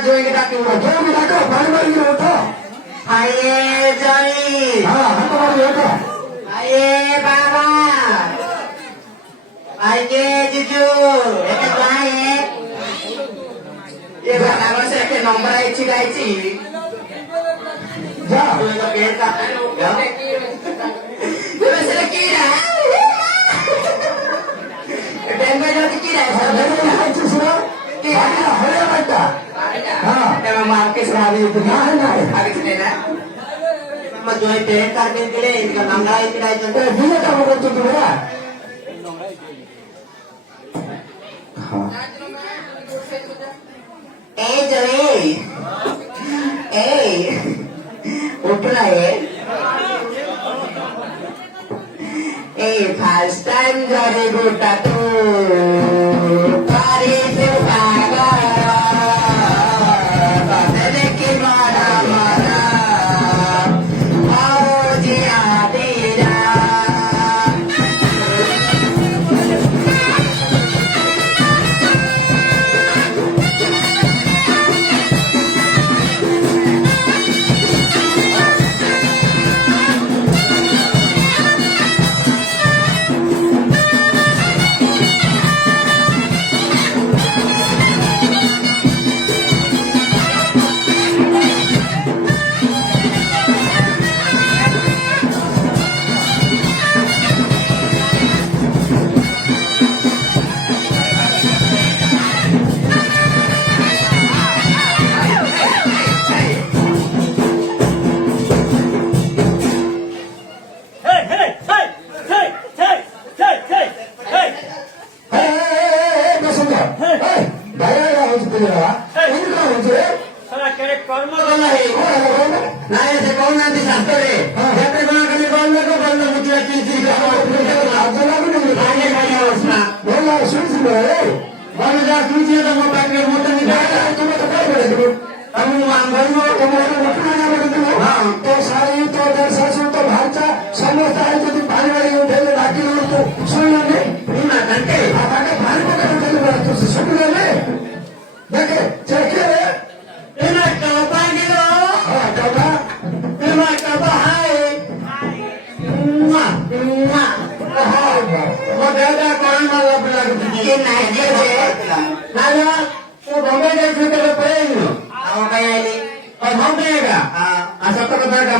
जोगी डाके उठो आइए जोई आइए बाबा आइए जीजू ये बराबर से एक नंबर आई उठना है फर्स्ट टाइम जाने गोटा तो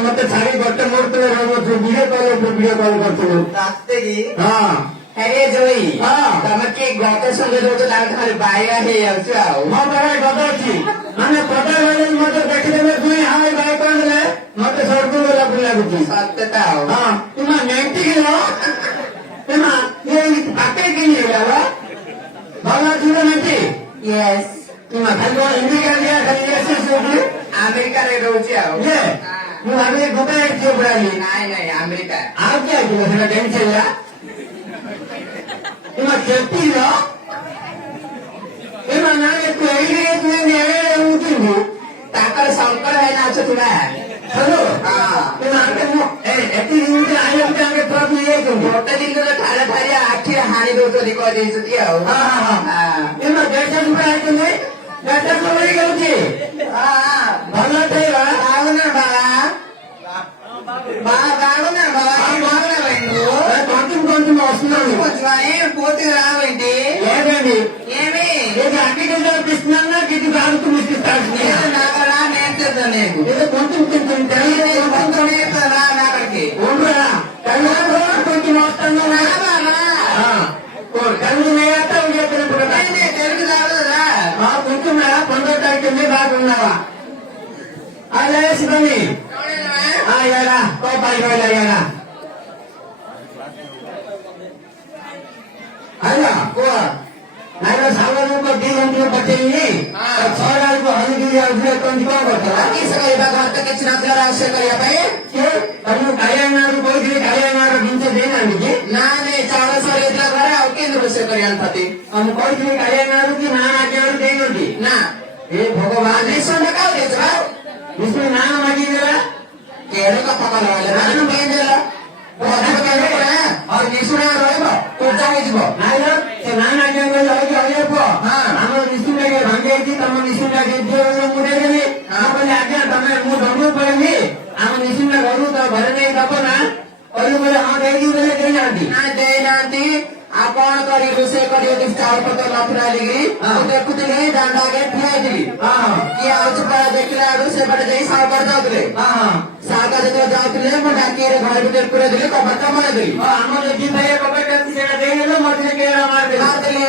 ಮತ್ತೆ ಸಾರಿ ಬಟ್ಟೆ ನೋಡ್ತೇವೆ ವಿಡಿಯೋ ಕಾಲ್ करते रास्ते की अरे जोई तमके गौते संगे जो तुम्हारी बाया है गौती मैंने पता मत देखने में तुम्हें हाई बाई पड़े मत सड़क लगुची सत्यता तुम 90 किलो ये आटे के लिए भला तुम 90 यस तुम हिंदी कर लिया अमेरिका रे रोचे आम्ही गोपाळ पडाली नाही अमेरिका आज काय तुला टेन्शन तुम्हाला खेळती ताकद संकर आहे ना असं तुला हॅलो मोठं दिलं ठाड्या ठारी आखी हानी दोतो रिकॉर्ड द्यायचं ती दर्शन आहे तुम्ही दर्शन वगैरे घेऊची भलं ठेवा ना बाळा కొంచెం వస్తున్నాను పోతే రావండి ఏదండి ఏమి అగ్రికల్చర్ చూపిస్తున్నాను గిది రాదు చూపిస్తాను నాకు రా నేర్చేద్దాను నేను కొంచెం అక్కడికి కొంచెం వస్తాను కళ్ళు నేస్తావు చెప్పినప్పుడు తెలుగు రావదా కొంచెం 15వ తారీఖు బాగున్నావా అదే శివని यारा तो पाई यारा अरे को नाइला सावल को 2 घंटे बचेंगे और 6 रात को हल्दी दिया उसने कौन कौन करता है इस का इबादत करते के चिना जरा से करिया भाई के तनु कल्याण कोई भी कल्याण बिंचे देना नहीं ना नहीं 400 इतना करे और केंद्र से कल्याण थाती हम कोई भी कल्याण की ना ना केवल देंगे ना ये भगवान ने सुन का देता इसमें नाम मांगी जरा केड़े का पता लगा ले नाम दे देला ହବ ନା କହିଲେ ହଁ ଦେଇକି ବୋଲେ ଦେଇନାହାନ୍ତି ନା ଦେଇନାହାନ୍ତି। ଆଉ କଣ କରିବି ରୋଷେଇ କରିବି ଚାଉଳ ପତ୍ର ନଥିଲା ବୋଲିକି ମୁଁ ଦେଖୁଥିଲି ଦାଣ୍ଡ ଆଗରେ ଠିଆ ହେଇଥିଲି। କିଏ ଆଉଛି ପରା ଦେଖିଲା ବେଳକୁ ସେପଟେ ଯାଇ ସାଉକାର ଯାଉଥିଲେ। ସାଉକାର ଯେତେବେଳେ ଯାଉଥିଲେ ମୁଁ ଡାକି ଘରେ ଭିତରେ ପୁରେଇ ଦେଲି କବାଟ ମାରିଦେଲି। ଆମର ଦେଖି ଭାଇ କବାଟ ଅଛି ସେଇଟା ଦେଇଦେଲେ ମଝିରେ କେରା ମାରିଦେଲି।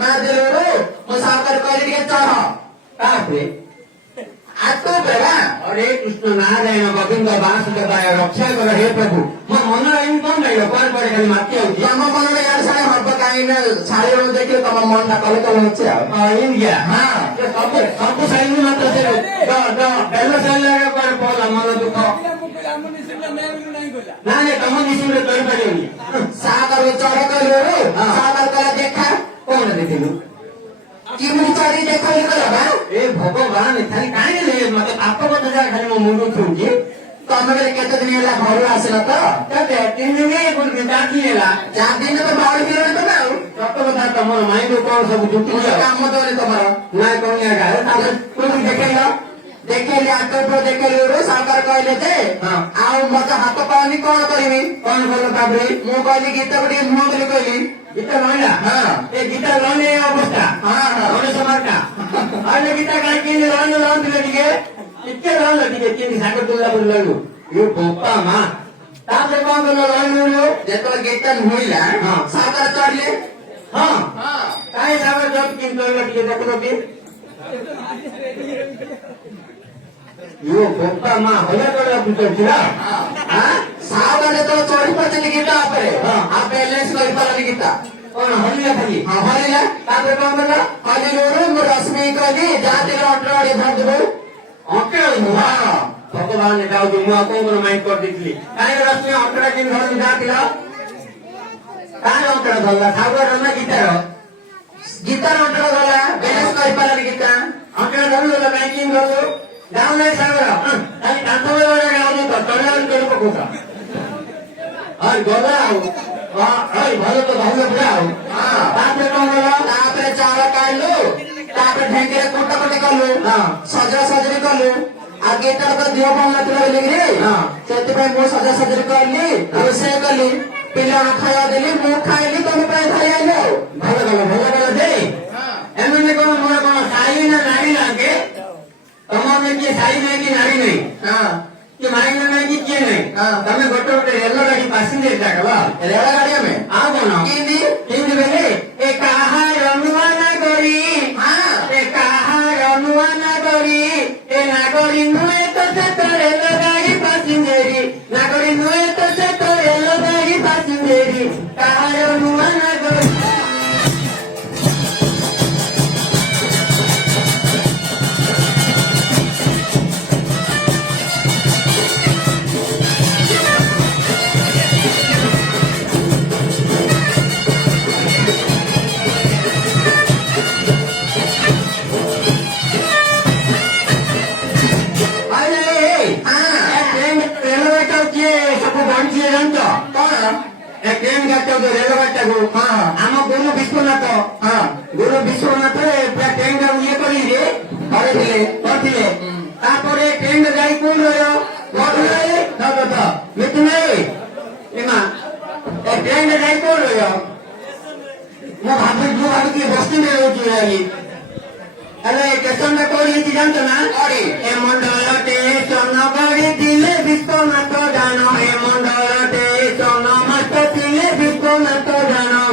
ମାରିଦେଲି ମୁଁ ସାଉକାର କହିଲି ଟିକେ ଚଢ। ତାପରେ हरे कृष्ण नारायण गोविंद वासुदेवाय रक्षा कर हे प्रभु मो मन एम कौन नहीं कौन पड़े खाली माती आउची तम मन में यार सारे हब काई ना सारे लोग देखिए तम मन ना कल कल होचे इंडिया हां ये सब साइड में मात्र से द बेलो साइड लगा पर पोला मन दुख ना ने तम निसिम रे तोई पड़ियोनी सागर चढ़ कलो सागर कला देखा कौन देखिलु कि मुझ चढ़ी देखा कला ए भगवान खाली काहे ले मते पाप कथा जा खाली मो मुंडो छुंकी तमरे केते दिन होला घर आसेला त कते 3 दिन में कोन जाती हेला 4 दिन तो बाहर फिरले तो ना सत कथा तमर माइंड कोन सब जुटी काम दोले तमर ना कोन या गाय ताले कोन देखेला देखेले आटो पर देखेले रे सरकार कहले जे आउ मते हाथ पानी कोन करबी कोन बोलो ताबरे मु कहली गीत गुडी मुंडली कहली गीता लइला हां ए गीता लने अवस्था हां हां ओने समाटा आले गीता गाय के लने लने दिले इतने लने लगे तीन सागर दुल्ला बोललु यो बोपा मा ताबरे कोन बोलो लने जेतो गीता होइला हां सागर चढ़ले हां हां काहे सागर जब किन तो लगे देखो के यो बोपा मा होला तोड़ा पुतर छिरा हां सागर तो चढ़ी पड़ले गीता आपरे आ बैलेंस कर पाली गीता कौन हलिया खाली हां हलिला ताबरे कोन बोला खाली लोरो मो रश्मि कहली जाति अटराडी भर देबो ओके हां भगवान ने दाऊ दुनिया को माइंड कर दिखली काहे रश्मि अटरा किन घर में जातिला काहे अटरा गल्ला सागर रमा गीतार गीतार अटरा गला बैलेंस कर पाली गीता अटरा गल्ला बैंकिंग गल्लो गाँव नहीं सागर खाली कांतो वाला गाँव तो तोड़न कर पकोसा और गला हां ओए भालो तो भालो बुलाओ हां तापरे कोन गला तापरे चावल काढलो तापरे ढेंकेरे कोटा कोटी कलु हां सजरा सजरी कलु आगे तर पर दियो पाउन नथिला बोलिकि हां सेति पे मो सजरा सजरी करली रोसे कली पिला खाया देली मु खाइली तम पे खाई आलो भालो गला दे हां एमने कोन मोर कोन साई ना नारी लागे तमाम में की साई नहीं की नारी नहीं हां कि माइंड में की के नहीं तमे गोटे गोटे रेल गाड़ी पैसेंजर जाकला रेल गाड़ी में आ बोनो किंदी किंदी बेले ए कहा रनुआ ना गरी हां ए कहा रनुआ ना गरी ए नागरी नुए तो से तो रेल गाड़ी पैसेंजरी नागरी नुए तो से तो रेल गाड़ी पैसेंजरी कहा रनुआ ना गरी ट्रेन गाड़ी रेल गाड़ी आम गुरु विश्वनाथ गुरु विश्वनाथ ट्रेन ये करे ट्रेन गाड़ी कौन मिथुन ट्रेन गाड़ी कौन भाभी बस्ती में रोची हेलो स्टेशन में कौन जानते ना ए मंडल स्टेशन गाड़ी दिले विश्वनाथ जानो ए मंडल स्टेशन मत दिले विश्वनाथ जानो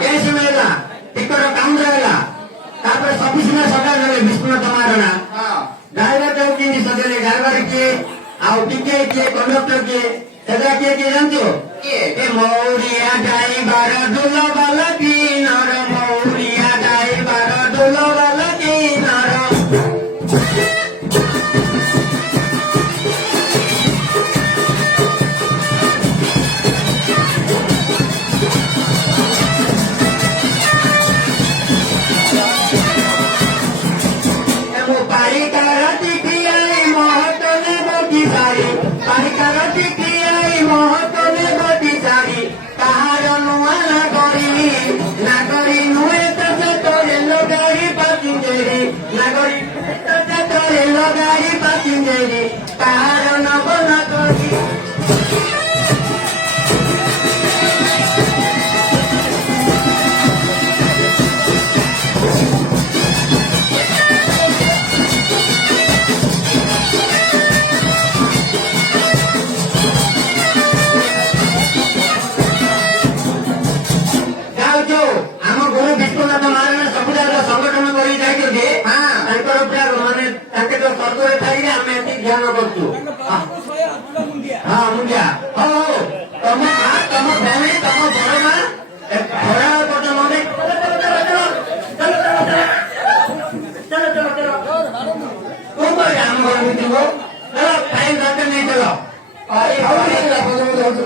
କେସ୍ ମିଳିଲା ଟିକଟ କାଉଣ୍ଟର ହେଲା ତାପରେ ସଫିସିଏଣ୍ଟ ସକାଳ ଦେଲେ ବିସ୍ଫୋରଣ ମାରଣା ଡ୍ରାଇଭର କେମିତି ସଜାଇଲେ ଡ୍ରାଇଭର କିଏ ଆଉ ଟିକେ କିଏ କଣ୍ଡକ୍ଟର କିଏ ସେଟା କିଏ କିଏ ଜାଣିଛୁ ଏ ମୌରିଆ ଡ୍ରାଇଭର ଦୁଲ ବାଲ କିନର ମୌରିଆ ଡ୍ରାଇଭର ଦୁଲ ବାଲ କିନର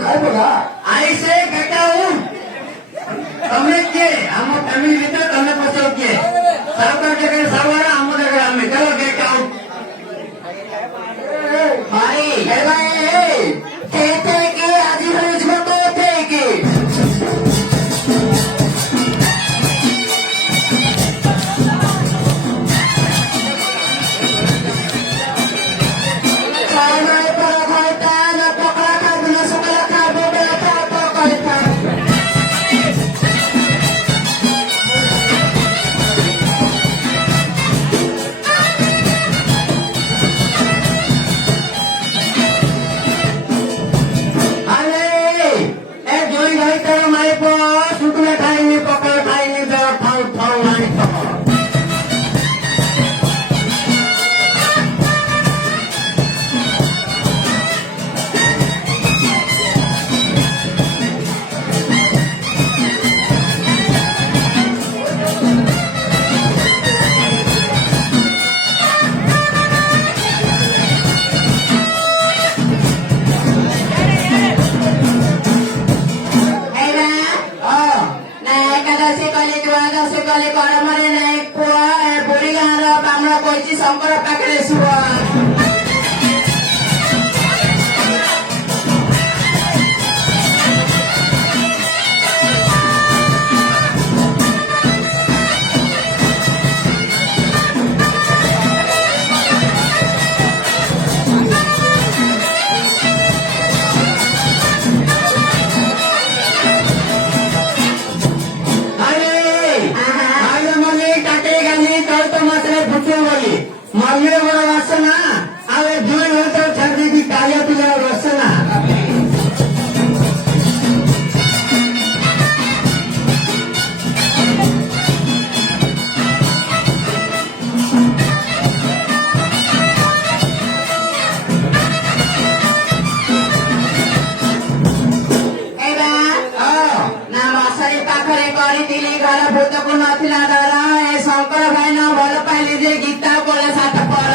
ऐसे बेटा तमें किए हम फैमिली भीतर तमें पसंद किए सरकार जगह सवार हम जगह हमें चलो गेट आउट भाई कहते कि आज इसमें तो थे कि शंकर पाखे शुआ मल्ले बड़ा वासना अरे जुए होते छर्दी की काया तुझे वासना शंकर भाई न भल पाइले जे गीता बोले साथ पर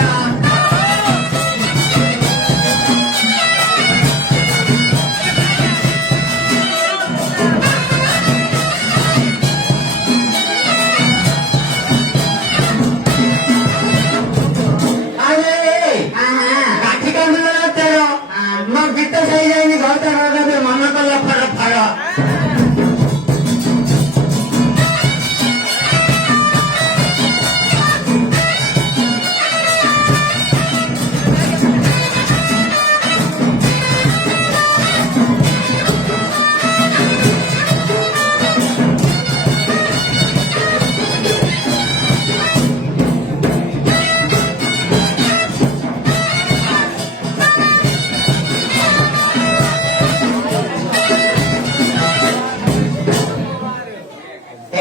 गीत सही जाएगी घर तक मन कला फड़ फड़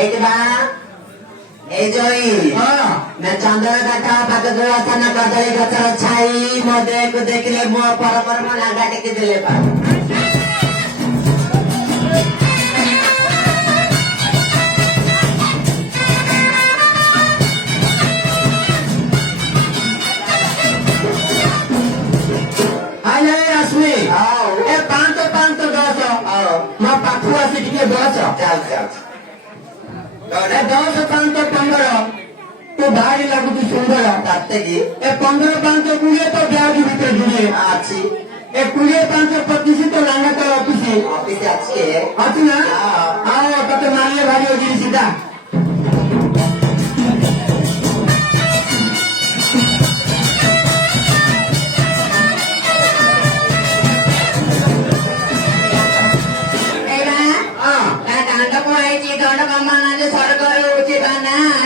ଏଇଠି ବା ଏଇ ଜଇ ହଁ ନା ଚନ୍ଦନ କାଠ ପାଖକୁ ଆସନ କଦଳୀ ଗଛର ଛାଇ ମୋ ଦେହକୁ ଦେଖିଲେ ମୋ ପରପର ମୋ ନାଗା ଟେକି ଦେଲେ ପା ଆଇଲେ ରଶ୍ମି ହଉ ଏ 5 ହଉ ମୋ ପାଖକୁ ଆସି ଟିକେ ବସ ଚାଲ ଚାଲ ଏ 10 5 15 ତୁ ଭାରି ଲାଗୁଛି ସୁନ୍ଦର ତତେ କି ଏ 15 5 20 ତ ବ୍ୟାଗ ଭିତରେ ଜୁড়ে ଅଛି ଏ 20 5 25 ତ ଲାଙ୍ଗା ତଳ ଅଫିସ ଅଫିସ ଅଛି ଅଛି ନା ଆଉ ତତେ ମାରିଲେ ଭାରି ଅଛି ସିଧା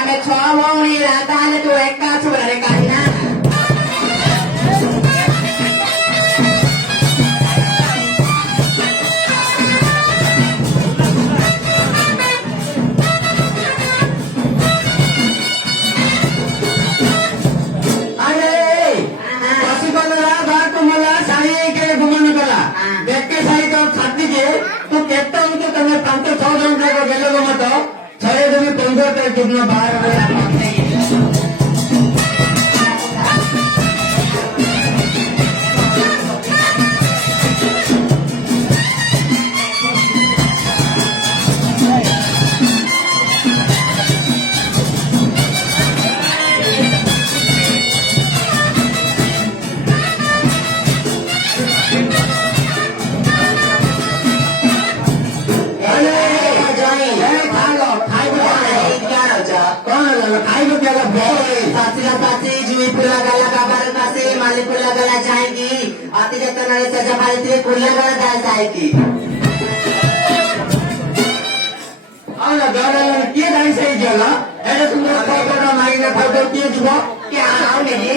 ଆମେ 6 ଭଉଣୀ ତାହେଲେ ତୁ ଏକା ଛୁଆରେ କାହିଁ ନା अरे पसी कलरा बात मला साडी के गुमन कला देखे साडी तो छाती के तू केता हूं तो तने 5 6 जन को गेलो गो मत छरे जमी 15 ते जुगना बाहर खाइबो केला साथीला साथी जुई फुला गला काबार पासे माली फुला गला जाएगी आती जतनाले सजा पाली फुला गला जाए जाएगी आला गाडा के दाइ सही गेला एडा सुन्दर फोटो मागिने फोटो के जुबो के आउने नि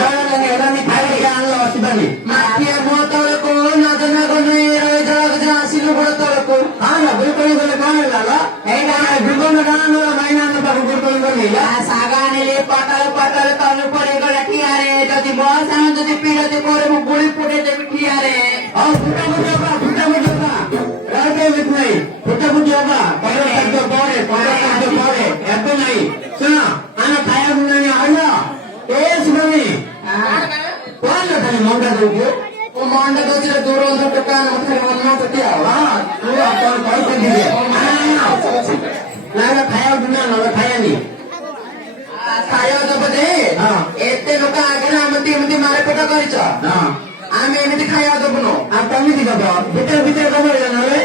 गाडा ने हेरा नि खाइ के आनलो अस्तिबानी माथिया मोतलको नदन गर्ने रहे जग जासिनु बडतलको हाना बिल्कुल गले गाना लाला हैन बिल्कुल गाना न माइना न बाबु बिल्कुल गले ला सागानेले पटल पटल तनु परे गला ठियारे जति बसान जति पीडते कोरे मु गुली फुटे देबी ठियारे फुटा मुटा राजे विथ नहीं फुटा मुटा परे तक परे एतो नहीं सुना आना खाया मुन्ने आला ए सुनानी कौन लगा मंडा दोगे ओ मंडा दोचरे दूर दूर टका मथे मन्ना तते आवा तू अपन कॉल कर दिए ना खाया बिना ना खाया नहीं खाया दबदे एते लोक आगे आमती एमती मारे पेट करिछ आमे एमती खाया दबनो आ कमी दिखा भीतर भीतर कमर जाना रे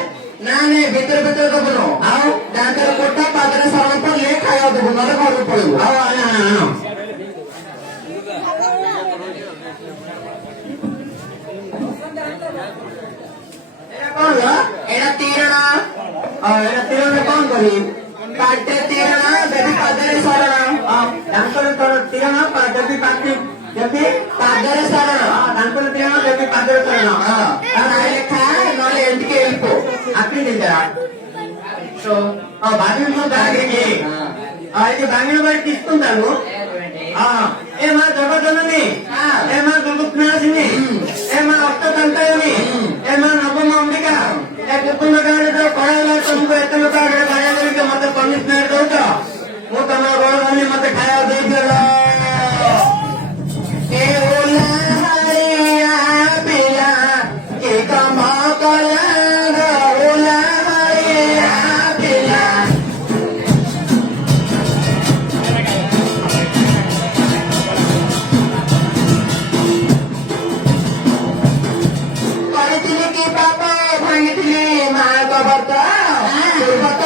ना ने भीतर भीतर दबनो आओ दांतर कोटा पादरे सावन पर ले खाया दबनो नले घर पड़िबो आओ आना कौन ला एड़ा तीरणा एरा तेरे में कौन करी काटे तीरणा बेबी पादरे सारणा दांतर तर तिरना पर जबी पाती जबी पादरे सारणा दांतर तिरना जबी पादर करना नाले लेखा नले एंटिके इल्पो आखरी दिन जरा तो बाजू में दागे के ఇది బాంగ్లా బయట తీసుకుంటాను ఏ మా జగదనని ఏ మా గుప్తనాశిని ఏ మా అష్టదంతయని ఏ మా నవమ అంబిక ఏ కుటుంబ గాడితో కొడాల తమకు ఎత్తలు కాగడ గాయಗಳಿಗೆ ಮತ್ತೆ ಪನಿಷ್ಮೆಂಟ್ ದೌತ ମୁଁ ତମ ଗୋଳવાની ମତେ ଖାଇବା ଦେଇଦେଲ ए ओला हरिया पिला के कमा कला ओला हरिया पिला କରିଥିଲି କି ପାପ ଭାଙ୍ଗିଥିଲି ମା କବର୍ତ୍ତ ପୂର୍ବତ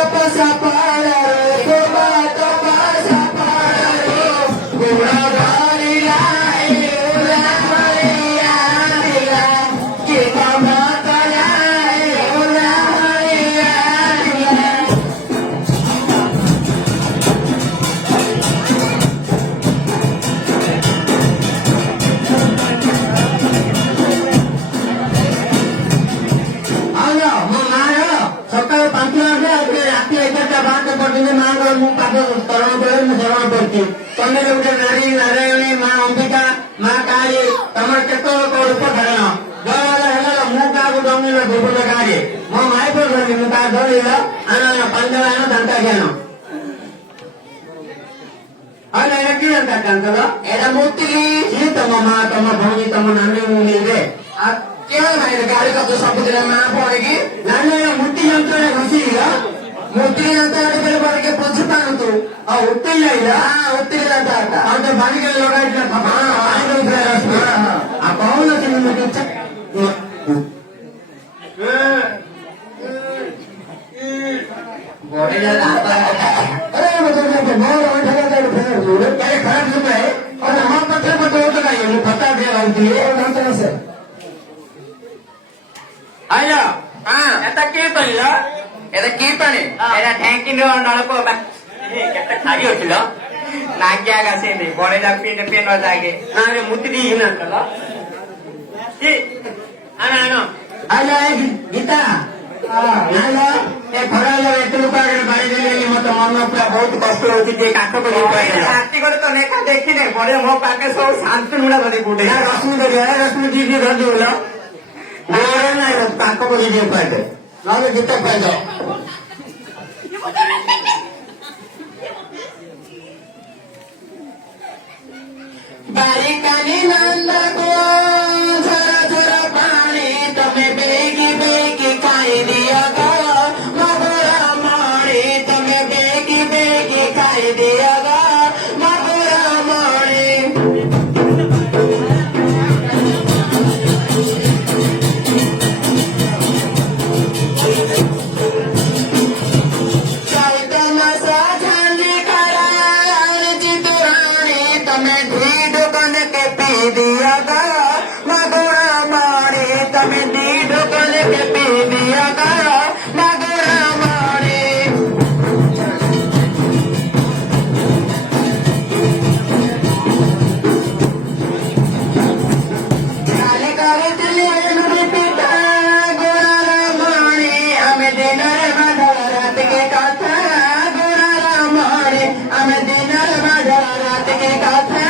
তুমি মাঙ্গল মুখ পাঠক স্মরণ করে ମୁଁ ସ୍ମରଣ କରୁଛି ତମେ ଗୋଟେ ନାରୀ ନାରାୟଣୀ ମା ଅମ୍ବିକା ମା କାଳୀ ତମର କେତେବେଳେ କୋଉ ରୂପ ଧାରଣ ଜଳ ହେଲା ମୁଁ କାହାକୁ ଜମିଲ ବିପଦ ଗାଁରେ ମୋ ମାଇପ ଧରିଲି ମୁଁ କାହା ଧରିଲ ଆଣ ପାଞ୍ଚ ଆଣ ଦାନ୍ତ ଜ୍ଞାନ ଆଉ ଏଇଟା କି ଦାନ୍ତ କାନ୍ତଲ ଏଇଟା ମୂର୍ତ୍ତି ସିଏ ତମ ମା ତମ ଭଉଣୀ ତମ ନାନୀ ମୁଁ ନେଇବେ କେଉଁ ଭାଇ ଗାଳି କଥା ସବୁଦିନ ମା ପଡିକି ନାନୀ ମୂର୍ତ୍ତି ଯନ୍ତ୍ରରେ ଘଷିଲ ମୂର୍ତ୍ତି ଯନ୍ତ୍ର ପଡିକି ପୋଛି ପାରନ୍ତୁ ଆଉ ଉତ୍ତିରି ଯାଇଲା ଉତ୍ତିରି ଯାତା ଆଉ ତ ବାଣିଜ୍ୟ ଲଗାଇଥିଲା ପାଣି ଦଉଥିଲା ରଶ୍ମି ଆଉ କହୁନଥିଲି ମୁଁ କିଛି ଆଇଲ ଏଟା କିଏ ପାଣିଲ এটা কি পানি এটা ট্যাঙ্কি নলকূপ কেতে খারি হচ্ছিল নাকি আগাছে নেই বড় যা পেটে পেন জাগে না মুতি না চল আনো আনো আইলো গীতা আইলো এ খরা এত লোক আগে বাড়ি দিলে মতো মন পুরা বহুত কষ্ট হচ্ছে যে কাঠ করে রাত্রি করে তো লেখা দেখি নে বড় মো পাকে সব শান্তি মুড়া ধরে পুটে রশ্মি ধরে রশ্মি দিদি ধরে হল নাই পাক করে দিয়ে পাইতে নাহলে গীতা পাইত বারিকানি নন্দা গো ঝরা ঝরা পানি তুমি বেগি বেগি খাই দিয়া গো মগুরা মারি তুমি বেগি বেগি খাই দিয়া গো মগুরা মারি दिया गा मगुरा मारे तमें दी ढोकल के पी दिया गा मगुरा मारे काले काले चले नुरे पिता गोरा मारे हमें दिनर बाधा रात के कथा गोरा मारे हमें दिनर बाधा रात के कथा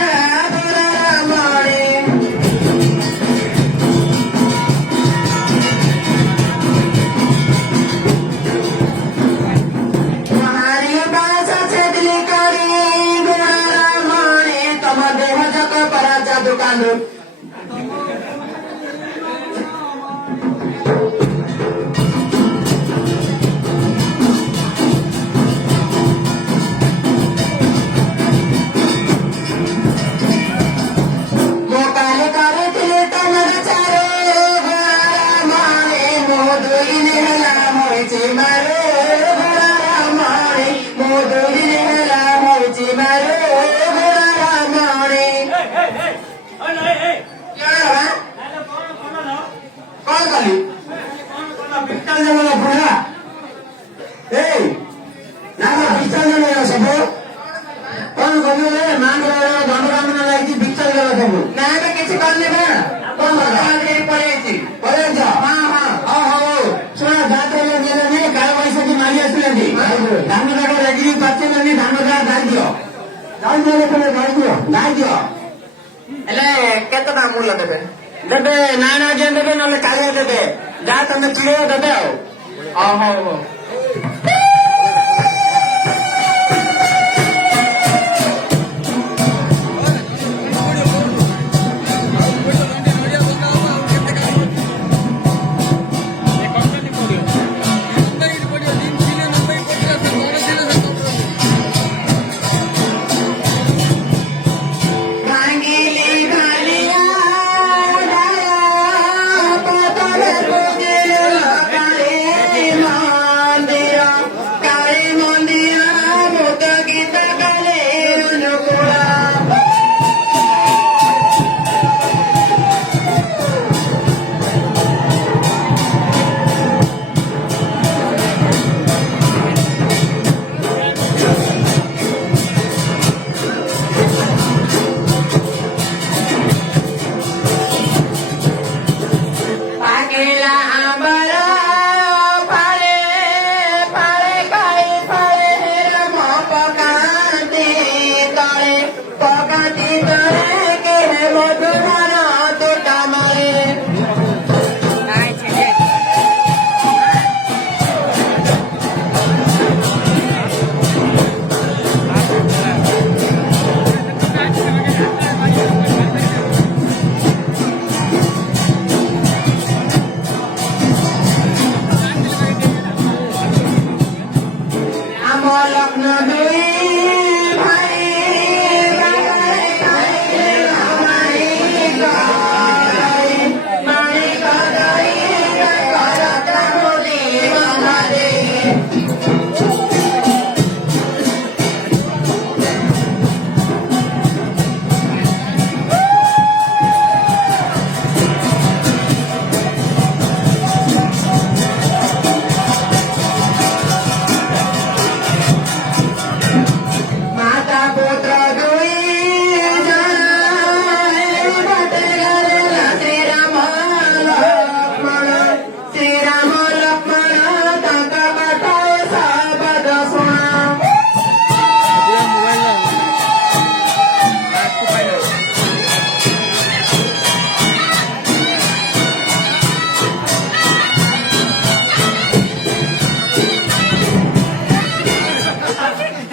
କେତେ ଟଙ୍କା ମୂଲ୍ୟ ଦେବେ ଦେବେ ନାଇଁ ନା ଯେ ଦେବେ ନହେଲେ କାଳିଆ ଦେବେ ଯାହା ତମେ ଚିଡେଇବ ଦେବେ ଆଉ ହଉ ହଉ রাতি তরে কে মধুবন তোটা মারে আমার লগ্ন দুই ভাই মাতা পুত্র দুই শ্রীরাম লক্ষ্মণ তাଙ୍କ କଥା ସର୍ବଦ ଶୁଣ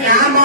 ରାମ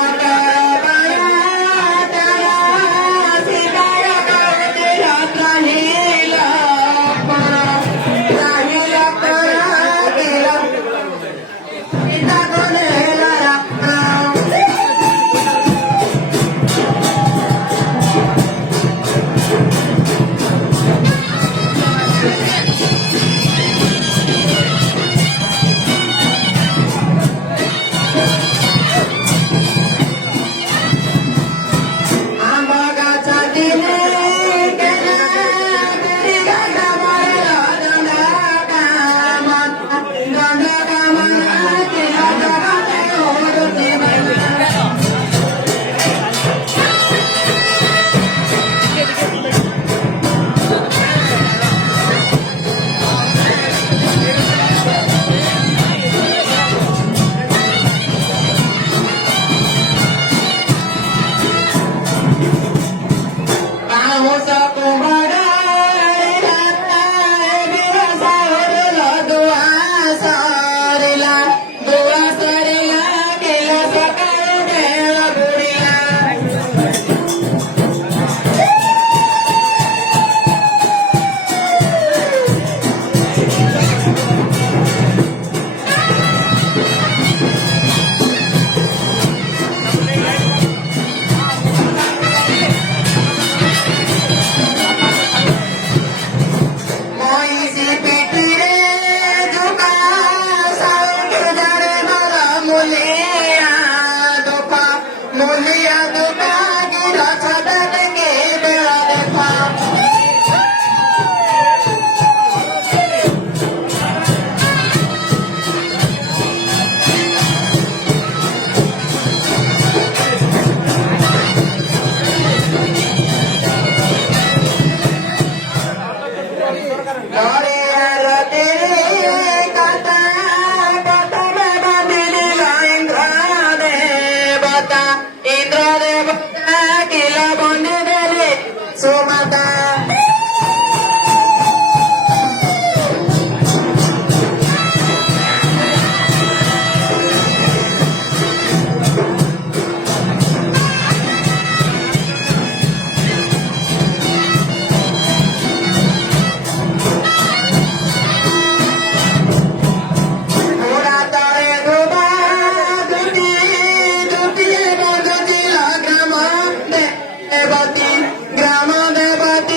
গ্রাম দেবতী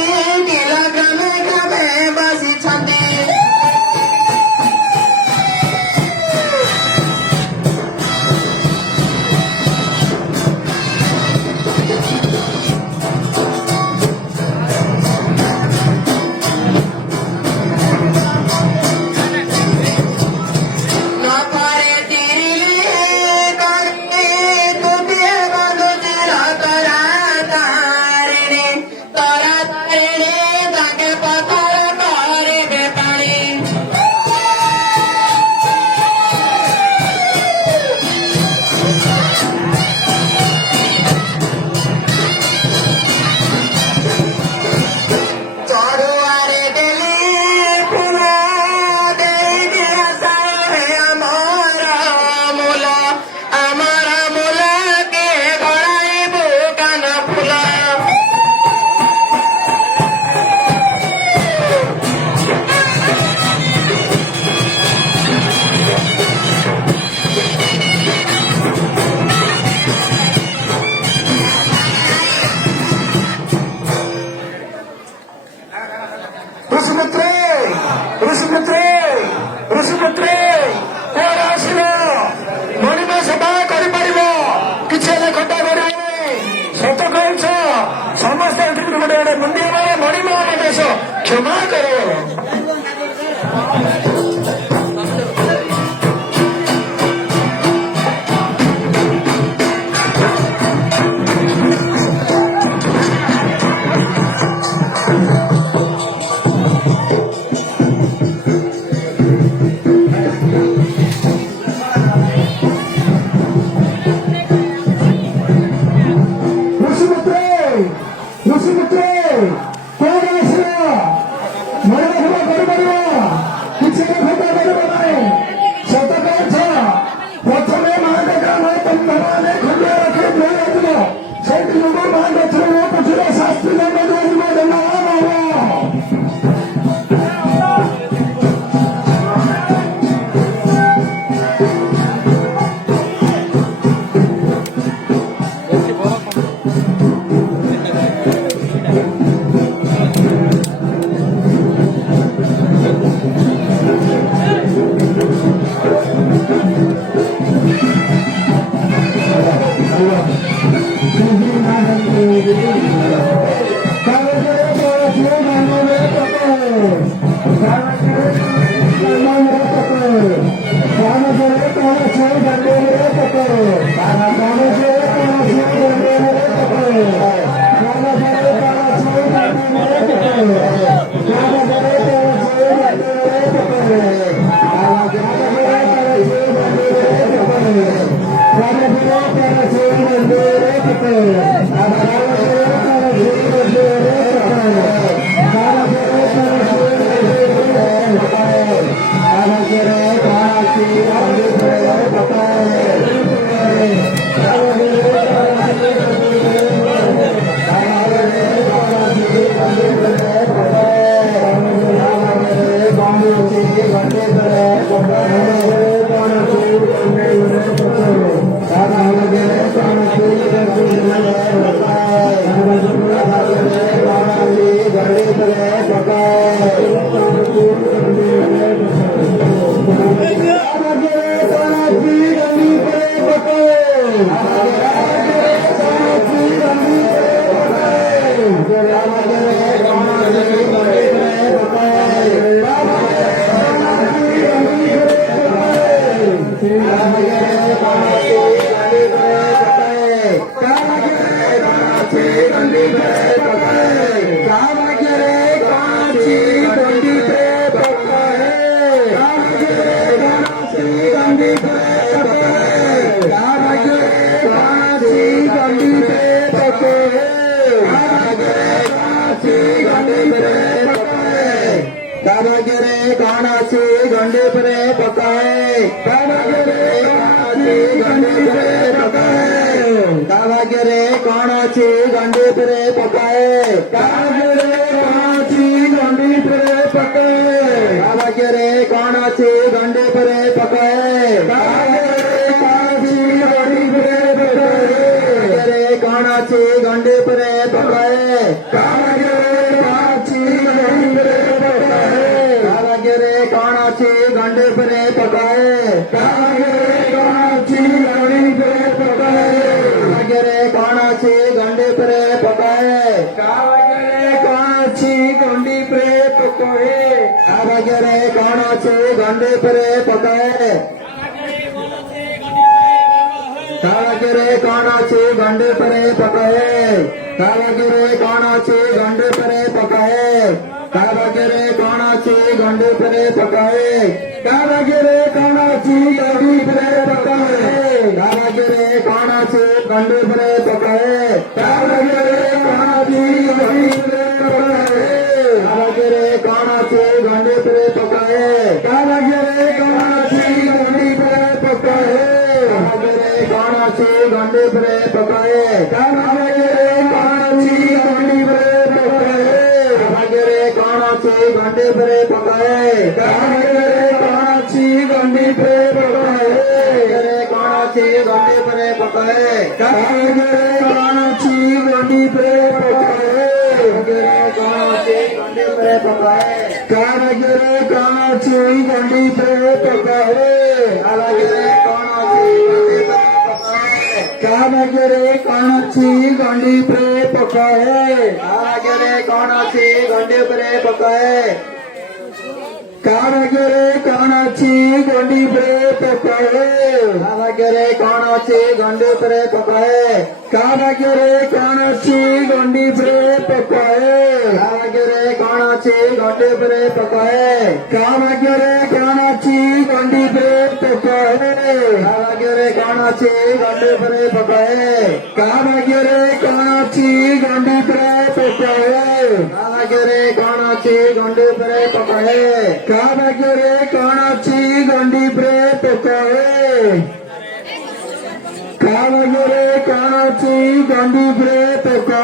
କାମରେ କଣ ଅଛି ଗଣ୍ଡି ଉପରେ ପୋକ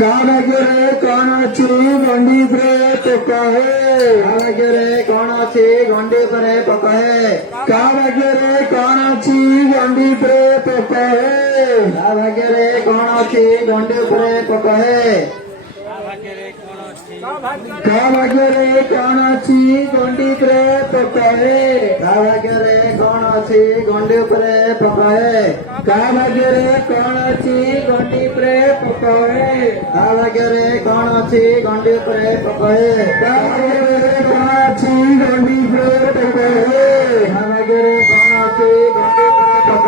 କାମରେ କଣ ଅଛି ଗଣ୍ଡି ଉପରେ ପୋକ କାମରେ କଣ ଅଛି ଗଣ୍ଡି ଉପରେ ପୋକ କାମରେ କଣ ଅଛି ଗଣ୍ଡି ଉପରେ ପୋକ କାମରେ କଣ ଅଛି ଗଣ୍ଡି ଉପରେ ପୋକ କାମରେ କଣ ଅଛି ଗଣ୍ଡି ଉପରେ ପୋକ କାମରେ କଣ ଅଛି ଗଣ୍ଡି ଉପରେ ପୋକ କାମରେ କଣ ଅଛି ଗଣ୍ଡି ଉପରେ ପୋକ କାମରେ କଣ ଅଛି ଗଣ୍ଡି ଉପରେ ପୋକ କାମରେ କଣ ଅଛି ଗଣ୍ଡି ଉପରେ ପୋକ କାମରେ କଣ ଅଛି ଗଣ୍ଡି ଉପରେ ପୋକ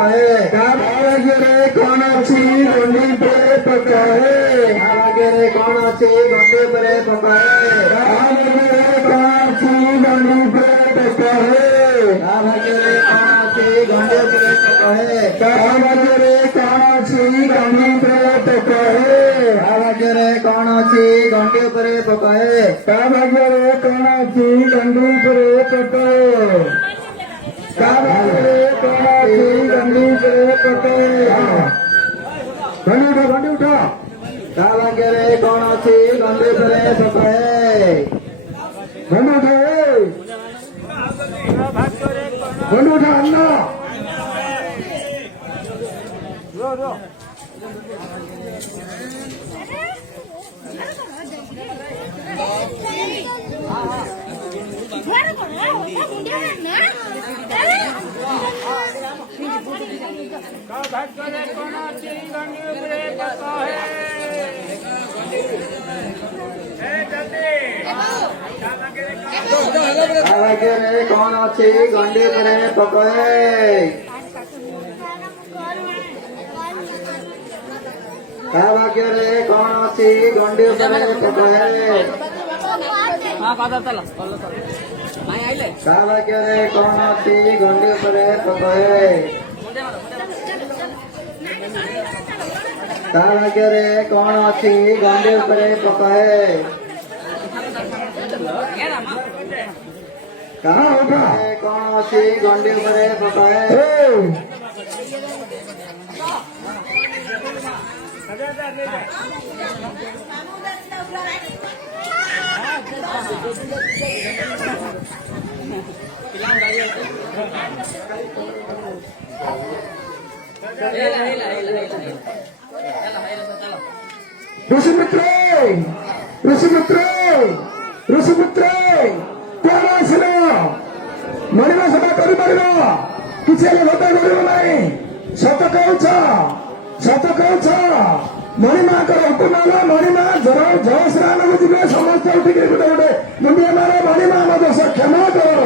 କାମରେ କଣ ଅଛି ଗଣ୍ଡି ଉପରେ ପୋକ କାମରେ କଣ ଅଛି ଗଣ୍ଡି ଉପରେ ପୋକ କାମରେ କଣ ଅଛି ଗଣ୍ଡି ଉପରେ ପୋକ କାମରେ କଣ ଅଛି ଗଣ୍ଡି ଉପରେ ପୋକ କାମରେ କଣ ଅଛି ଗଣ୍ଡି ଉପରେ ପୋକ କାମରେ କଣ ଅଛି ଗଣ୍ଡି ଉପରେ ପୋକ କାମରେ କଣ ଅଛି ଗଣ୍ଡି ଉପରେ ପୋକ କାମରେ କଣ ଅଛି ଗଣ୍ଡି ଉପରେ ପୋକ ଗଣ୍ଡି ଉଠ କାମରେ କଣ ଅଛି ଗଣ୍ଡି ଉପରେ ପୋକ ଗଣ୍ଡି ଉଠ ଅନ୍ନ କାମରେ କଣ ଅଛି ଗଣ୍ଡି ଉପରେ ପୋକ କାମରେ କଣ ଅଛି ଗଣ୍ଡି ଉପରେ ପୋକ କାମରେ କଣ ଅଛି ଗଣ୍ଡି ଉପରେ ପୋକ କାମରେ କଣ ଅଛି ଗଣ୍ଡି ଉପରେ ପୋକ କାମରେ କଣ ଅଛି ଗଣ୍ଡି ଉପରେ ପୋକ ଋଷିପୁତ୍ର କଣ ଆସିଲ ମଣିମା ସେବା କରିପାରିବ କିଛି ହେଲେ ଘଟ କରିବ ନାହିଁ ସତ କହୁଛ ମଣିମାଙ୍କର ହୁକୁମ ହେଲା ମଣିମା ଜଳ ସ୍ନାନକୁ ଯିବେ ସମସ୍ତେ ଉଠିକି ଗୋଟେ ଗୋଟେ ମୁଣ୍ଡିଆ ମାର ମଣିମା ଆମ ଦୋଷ କ୍ଷମା କର